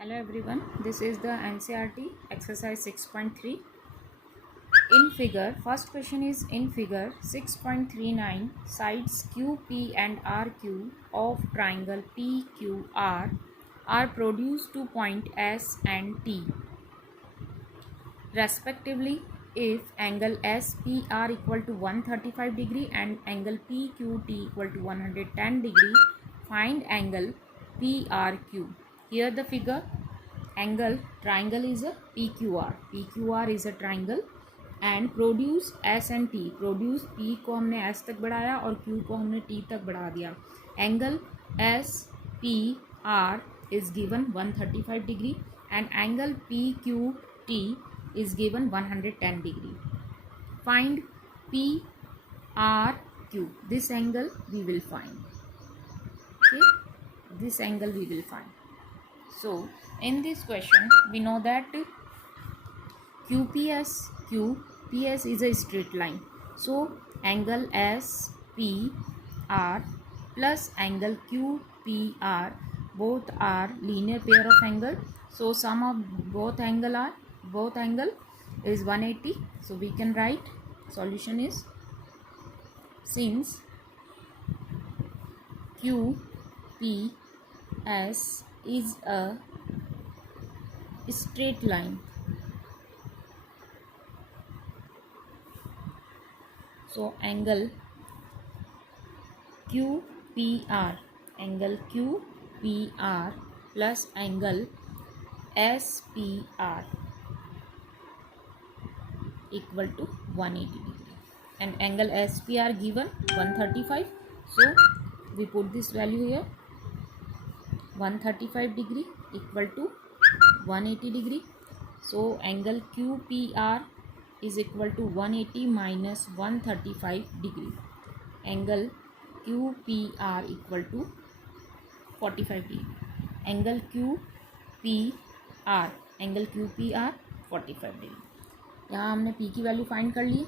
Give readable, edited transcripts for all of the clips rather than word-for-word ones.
Hello everyone, this is the NCERT exercise 6.3. In figure, first question is in figure 6.39, sides QP and RQ of triangle PQR are produced to point S and T respectively if angle SPR equal to 135 degree and angle PQT equal to 110 degree. Find angle PRQ. Here the figure angle triangle is a PQR. PQR is a triangle and produce S and T. Produce P को हमने S तक बढ़ाया और Q को हमने T तक बढ़ा दिया. Angle SPR is given 135 degree and angle PQT is given 110 degree. Find PRQ. This angle we will find. Okay, this angle we will find. So in this question we know that QPS is a straight line. So angle SPR plus angle QPR both are linear pair of angle. So sum of both angle is 180. So we can write solution is, since QPS is a straight line, so angle QPR plus angle SPR equal to 180 degree and angle SPR given 135. So we put this value here, 135 degree equal to 180 degree. So angle QPR is equal to 180 minus 135 degree. Angle QPR equal to 45 degree. Angle QPR 45 degree. यहाँ हमने P की value find कर ली.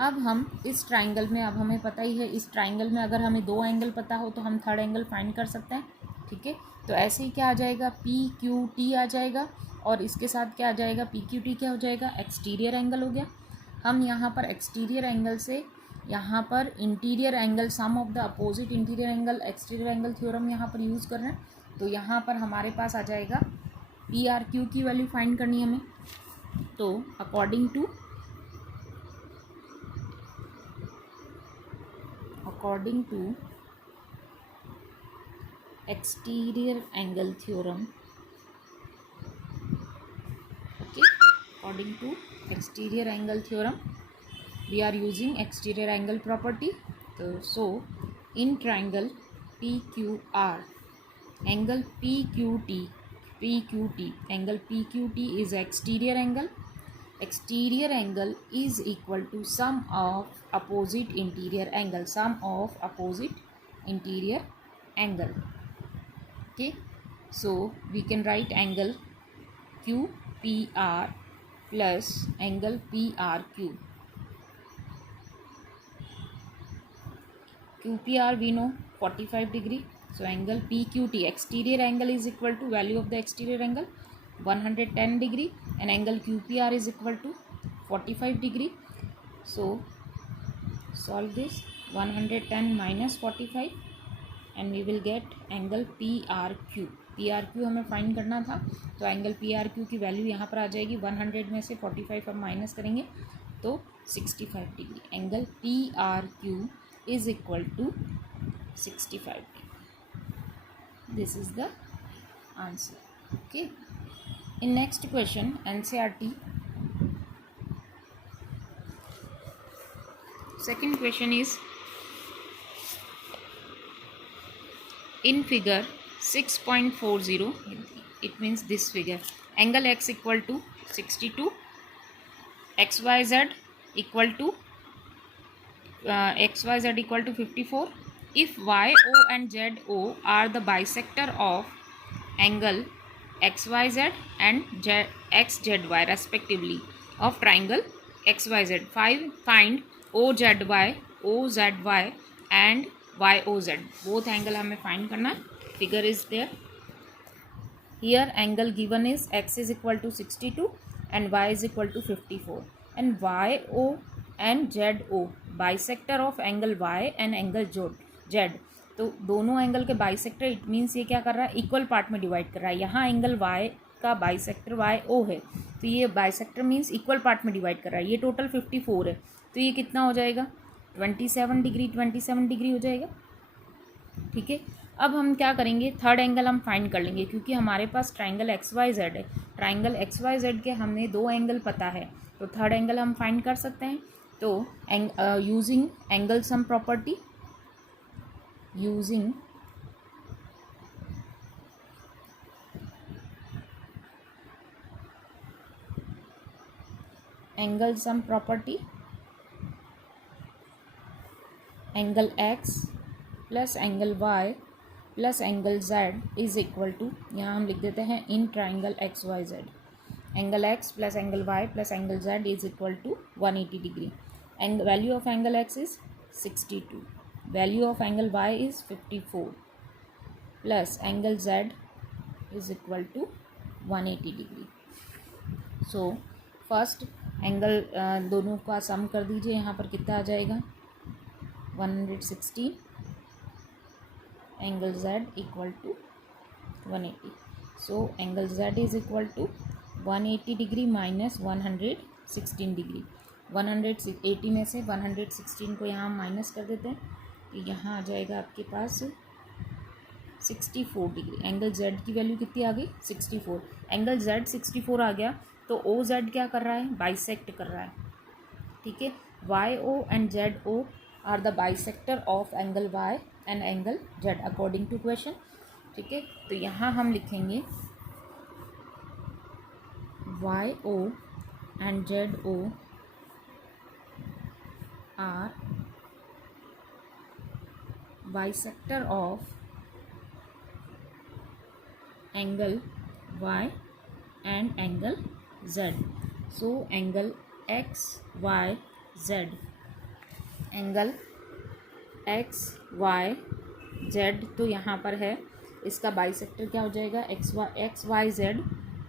अब हम इस triangle में, अब हमें पता ही है इस ट्राइंगल में अगर हमें दो एंगल पता हो तो हम थर्ड एंगल फाइंड कर सकते हैं. ठीक है, तो ऐसे ही क्या आ जाएगा, PQT आ जाएगा और इसके साथ क्या आ जाएगा, PQT क्या हो जाएगा, एक्सटीरियर एंगल हो गया. हम यहाँ पर एक्सटीरियर एंगल से यहाँ पर interior angle, sum of the opposite interior angle exterior angle theorem यहाँ पर यूज़ कर रहे हैं. तो यहाँ पर हमारे पास आ जाएगा PRQ की वैल्यू फाइंड करनी है हमें. तो according to exterior angle theorem, okay, according to exterior angle theorem we are using exterior angle property. So in triangle PQR, angle PQT angle PQT is exterior angle. Exterior angle is equal to sum of opposite interior angle, okay. So we can write angle QPR plus angle PRQ. QPR we know 45 degree. So angle PQT, exterior angle, is equal to value of the exterior angle 110 degree and angle QPR is equal to 45 degree. So solve this, 110 minus 45 and we will get angle PRQ. PRQ हमें find करना था, तो angle PRQ की value यहाँ पर आ जाएगी. 100 में से 45 हम माइनस करेंगे तो 65 degree. Angle PRQ is equal to 65 degree. This is the answer. Okay. In next question, NCERT second question is, in figure 6.40, it means this figure, angle x equal to 62, xyz equal to 54. If YO and ZO are the bisector of angle XYZ and XZY respectively of triangle XYZ, find OZY and YOZ. Both angle हमें find करना है. Figure is there. Here angle given is x is equal to 62 and y is equal to 54 and YO and ZO bisector of angle y and angle z. तो दोनों angle के bisector, it means ये क्या कर रहा है, equal part में divide कर रहा है. यहाँ एंगल y का बाइसेक्टर YO है, तो ये बाइसेक्टर मीन्स इक्वल पार्ट में डिवाइड कर रहा है. ये टोटल 54 है, तो ये कितना हो जाएगा, 27 डिग्री 27 डिग्री हो जाएगा. ठीक है. अब हम क्या करेंगे, थर्ड एंगल हम फाइंड कर लेंगे, क्योंकि हमारे पास ट्राइंगल XYZ है. ट्राइंगल XYZ के हमने दो एंगल पता है, तो थर्ड एंगल हम फाइंड कर सकते हैं. तो using angle sum property, using angle sum property, angle x plus angle y plus angle z is equal to, यहाँ हम लिख देते हैं in triangle XYZ, angle x plus angle y plus angle z is equal to 180 degree. And value of angle x is 62, value of angle y is 54 plus angle z is equal to 180 degree. So first angle दोनों का सम कर दीजिए. यहाँ पर कितना आ जाएगा, 116 angle z equal to 180. So angle z is equal to 180 degree minus 116 degree. 180 में से 116 को यहाँ माइनस कर देते हैं, तो यहाँ आ जाएगा आपके पास 64 डिग्री. एंगल z की वैल्यू कितनी आ गई, 64. एंगल z 64 आ गया, तो OZ क्या कर रहा है, बाइसेक्ट कर रहा है. ठीक है. YO and ZO are the bisector of angle y and angle z according to question. ठीक है. तो यहाँ हम लिखेंगे YO and ZO are bisector of angle y and angle z. So angle XYZ, angle XYZ तो यहाँ पर है, इसका बाइसेक्टर क्या हो जाएगा,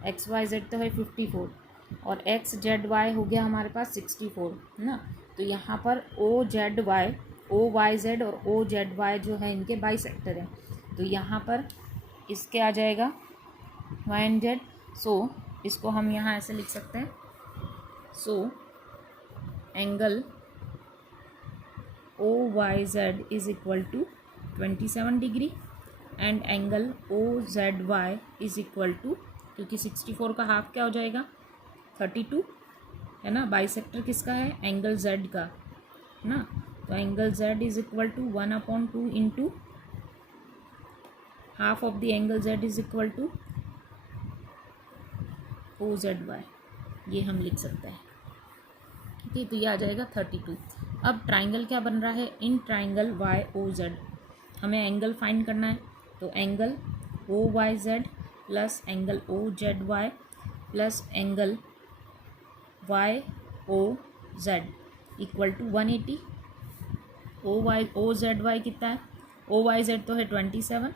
XYZ तो है 54 और XZY हो गया हमारे पास 64 ना. तो यहाँ पर OYZ और OZY जो है इनके बाइसेक्टर हैं, तो यहाँ पर इसके आ जाएगा Y एंड Z. सो इसको हम यहाँ ऐसे लिख सकते हैं. So angle OYZ is equal to 27 degree and angle OZY is equal to, क्योंकि 64 का हाफ क्या हो जाएगा, 32 है ना. बाइसेक्टर किसका है, एंगल Z का ना. तो angle Z is equal to 1/2 into half of the angle Z is equal to OZY, ये हम लिख सकते हैं. ठीक है. तो ये आ जाएगा 32. अब ट्राइंगल क्या बन रहा है, इन ट्राइंगल YOZ हमें एंगल फाइंड करना है. तो angle OYZ plus angle OZY plus angle YOZ equal to 180. OZY कितना है, OYZ तो है 27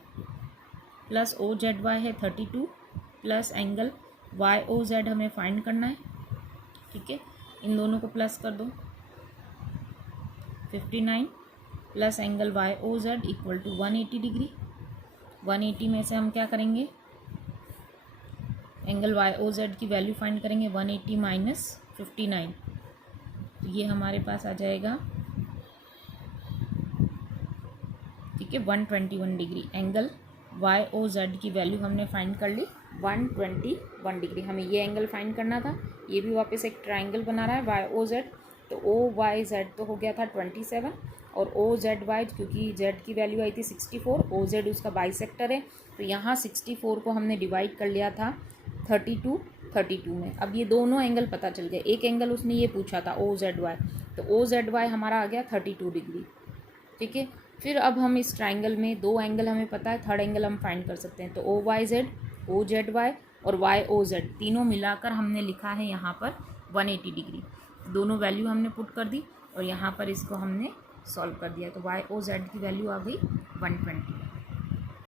प्लस OZY है 32 प्लस एंगल YOZ हमें फाइंड करना है. ठीक है. इन दोनों को प्लस कर दो, 59 plus angle YOZ equal to 180 degree. 180 में से हम क्या करेंगे, एंगल YOZ की वैल्यू फाइंड करेंगे, 180 माइनस 59, तो ये हमारे पास आ जाएगा. ठीक है. 121 डिग्री. एंगल YOZ की वैल्यू हमने फाइंड कर ली 121 डिग्री. हमें ये एंगल फाइंड करना था. ये भी वापस एक ट्राइंगल बना रहा है YOZ. तो OYZ तो हो गया था 27 और OZY क्योंकि Z की वैल्यू आई थी 64, OZ उसका बाइसेक्टर है, तो यहाँ 64 को हमने डिवाइड कर लिया था 32 में. अब ये दोनों एंगल पता चल गए. एक एंगल उसने ये पूछा था OZY, तो OZY हमारा आ गया 32 डिग्री. ठीक है. फिर अब हम इस ट्राइंगल में दो एंगल हमें पता है, थर्ड एंगल हम फाइंड कर सकते हैं. तो OYZ, OZY और YOZ तीनों मिलाकर हमने लिखा है यहाँ पर 180 डिग्री. दोनों वैल्यू हमने पुट कर दी और यहाँ पर इसको हमने सॉल्व कर दिया. तो YOZ की वैल्यू आ गई 120.